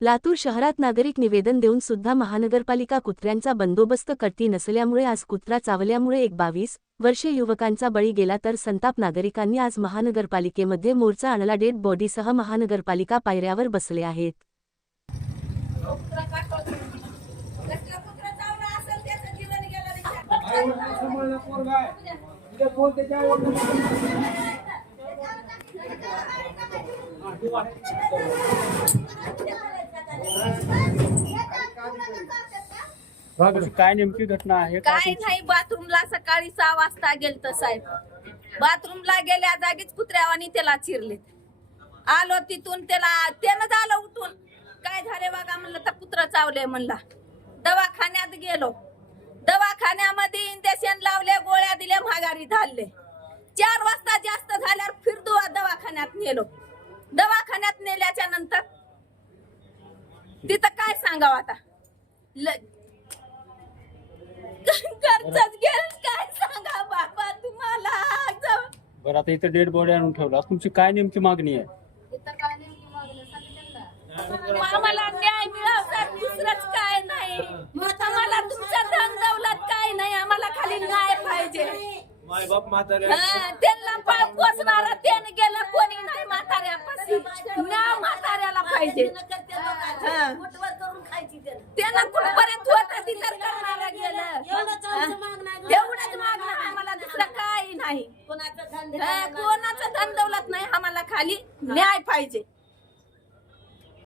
लातूर शहरात नागरिक निवेदन देऊन सुद्धा महानगरपालिका कुत्र्यांचा बंदोबस्त करती नसल्यामुळे आज कुत्रा चावल्यामुळे एक 22 वर्षीय युवकांचा बळी गेला तर संताप नागरिकांनी आज महानगरपालिकेमध्ये मोर्चा आणला डेड बॉडीसह महानगरपालिका पायऱ्यावर बसले आहेत। काय नेमकी घटना आहे? काय नाही, बाथरूमला सकाळी 6 वाजता गेलत साहेब। बाथरूमला गेल्या जागीच कुत्र्यावानी त्याला चिरले। आलो तिथून त्यानं झालं उठून, काय झाले बघा म्हणलं तर कुत्रा चावले म्हणला। दवाखान्यात गेलो, दवाखान्यामध्ये इंजेक्शन लावले, गोळ्या दिल्या, माघारी धाडले। 4 वाजता जास्त झाल्यावर फिर दवाखान्यात नेलो। दवाखान्यात नेल्याच्या नंतर तिथं काय सांगावं आता, घरचंच गेलं, काय सांगा बाबा तुम्हाला। बरं, आता इथं डेड बॉडी आणून ठेवला, तुमची काय नेमकी मागणी आहे? आम्हाला न्याय मिळावा सर, दुसरंच काय नाही। आम्हाला तुमच्या धन दौलत काय नाही, आम्हाला खाली न्याय पाहिजे। त्यांना पोचणारा त्याने गेला, कोणी नाही म्हाताऱ्यापाशी। न्याय म्हाताऱ्याला पाहिजे। त्यांना कुठपर्यंत होतं तिथं करणारा गेलं, एवढंच मागणं आम्हाला, दुसरं काही नाही। कोणाचं धन दौलत नाही, आम्हाला खाली न्याय पाहिजे।